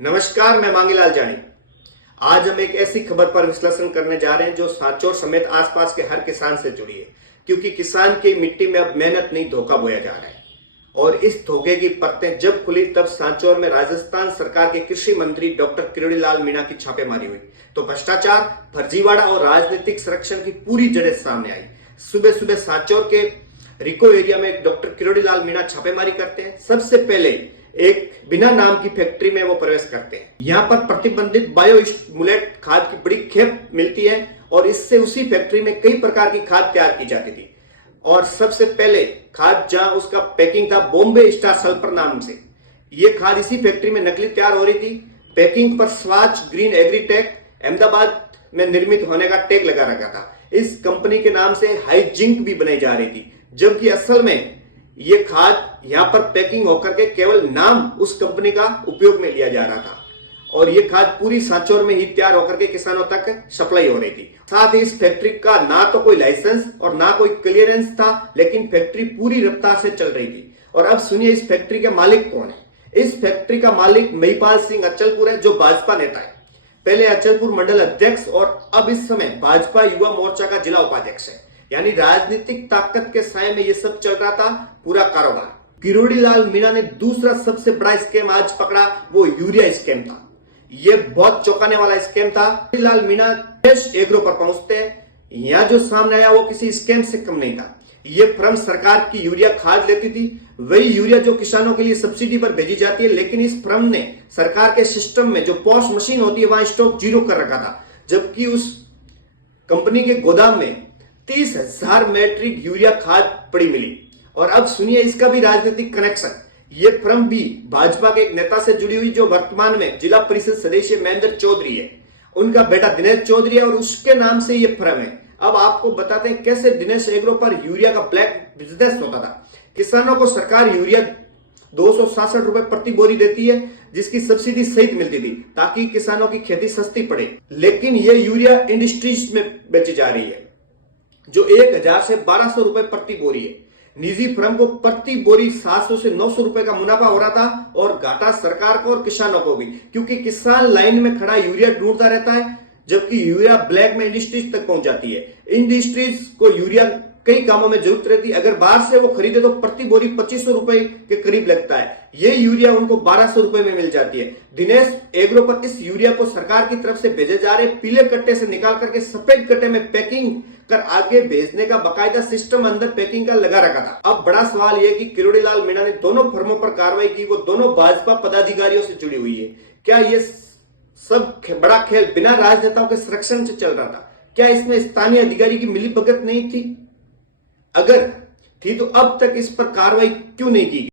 नमस्कार, मैं मांगीलाल जानी। आज हम एक ऐसी खबर पर विश्लेषण करने जा रहे हैं जो सांचौर समेत आसपास के हर किसान से जुड़ी है, क्योंकि किसान की मिट्टी में अब मेहनत नहीं धोखा बोया जा रहा है। और इस धोखे की परतें जब खुली तब सांचौर में राजस्थान सरकार के कृषि मंत्री डॉक्टर किरोड़ी लाल मीणा की छापेमारी हुई तो भ्रष्टाचार, फर्जीवाड़ा और राजनीतिक संरक्षण की पूरी जड़ें सामने आई। सुबह सुबह सांचौर के रिको एरिया में डॉक्टर किरोड़ी लाल मीणा छापेमारी करते हैं। सबसे पहले एक बिना नाम की फैक्ट्री में वो प्रवेश करते हैं। यहाँ पर प्रतिबंधित बायो स्टिमुलेंट खाद की बड़ी खेप मिलती है और इससे उसी फैक्ट्री में कई प्रकार की खाद तैयार की जाती थी। और सबसे पहले खाद जहां उसका पैकिंग था बॉम्बे स्टार सल्फर नाम से, ये खाद इसी फैक्ट्री में नकली तैयार हो रही थी। पैकिंग पर स्वच्छ ग्रीन एग्रीटेक अहमदाबाद में निर्मित होने का टैग लगा रखा था। इस कंपनी के नाम से हाई जिंक भी बनाई जा रही थी, जबकि असल में ये खाद यहाँ पर पैकिंग होकर के केवल नाम उस कंपनी का उपयोग में लिया जा रहा था और ये खाद पूरी सांचौर में ही तैयार होकर के किसानों तक सप्लाई हो रही थी। साथ ही इस फैक्ट्री का ना तो कोई लाइसेंस और ना कोई क्लियरेंस था, लेकिन फैक्ट्री पूरी रफ्तार से चल रही थी। और अब सुनिए इस फैक्ट्री के मालिक कौन है। इस फैक्ट्री का मालिक महिपाल सिंह अचलपुर है, जो भाजपा नेता है। पहले अचलपुर मंडल अध्यक्ष और अब इस समय भाजपा युवा मोर्चा का जिला उपाध्यक्ष है। यानी राजनीतिक ताकत के साए में ये सब चल रहा था पूरा कारोबार। किरोड़ी लाल मीणा ने दूसरा सबसे बड़ा स्कैम आज पकड़ा, वो यूरिया स्कैम था। ये बहुत चौंकाने वाला स्कैम था। किरोड़ी लाल मीणा देश एग्रो पर पहुंचते हैं। यहाँ जो सामने आया वो किसी स्कैम से कम नहीं था। ये फर्म सरकार की यूरिया खाद लेती थी, वही यूरिया जो किसानों के लिए सब्सिडी पर भेजी जाती है, लेकिन इस फर्म ने सरकार के सिस्टम में जो पॉश मशीन होती है वहां स्टॉक जीरो कर रखा था, जबकि उस कंपनी के गोदाम में 30,000 मैट्रिक यूरिया खाद पड़ी मिली। और अब सुनिए इसका भी राजनीतिक कनेक्शन। ये फर्म भी भाजपा के एक नेता से जुड़ी हुई, जो वर्तमान में जिला परिषद सदस्य महेंद्र चौधरी है। उनका बेटा दिनेश चौधरी है और उसके नाम से ये फर्म है। अब आपको बताते हैं कैसे दिनेश एग्रो पर यूरिया का ब्लैक बिजनेस होता था। किसानों को सरकार यूरिया 267 रुपए प्रति बोरी देती है, जिसकी सब्सिडी सहित मिलती थी ताकि किसानों की खेती सस्ती पड़े। लेकिन ये यूरिया इंडस्ट्रीज में बेची जा रही है, जो 1000 से 1200 रुपए प्रति बोरी है। निजी फर्म को प्रति बोरी 700 से 900 रुपए का मुनाफा हो रहा था और घाटा सरकार को और किसानों को भी, क्योंकि किसान लाइन में खड़ा यूरिया ढूंढता रहता है, जबकि यूरिया ब्लैक में इंडस्ट्रीज तक पहुंच जाती है। इंडस्ट्रीज को यूरिया कई कामों में जरूरत रहती है। अगर बाहर से वो खरीदे तो प्रति बोरी 2500 रुपए के करीब लगता है। ये यूरिया उनको 1200 रुपए में मिल जाती है। दिनेश एग्रो पर इस यूरिया को सरकार की तरफ से भेजे जा रहे पीले कट्टे से निकाल करके सफेद कट्टे में पैकिंग कर आगे भेजने का बाकायदा सिस्टम अंदर पैकिंग का लगा रखा था। अब बड़ा सवाल यह कि किरोड़ी लाल मीणा ने दोनों फर्मों पर कार्रवाई की, वो दोनों भाजपा पदाधिकारियों से जुड़ी हुई है। क्या ये सब बड़ा खेल बिना राजनेताओं के संरक्षण से चल रहा था? क्या इसमें स्थानीय अधिकारी की मिलीभगत नहीं थी? अगर थी तो अब तक इस पर कार्रवाई क्यों नहीं की?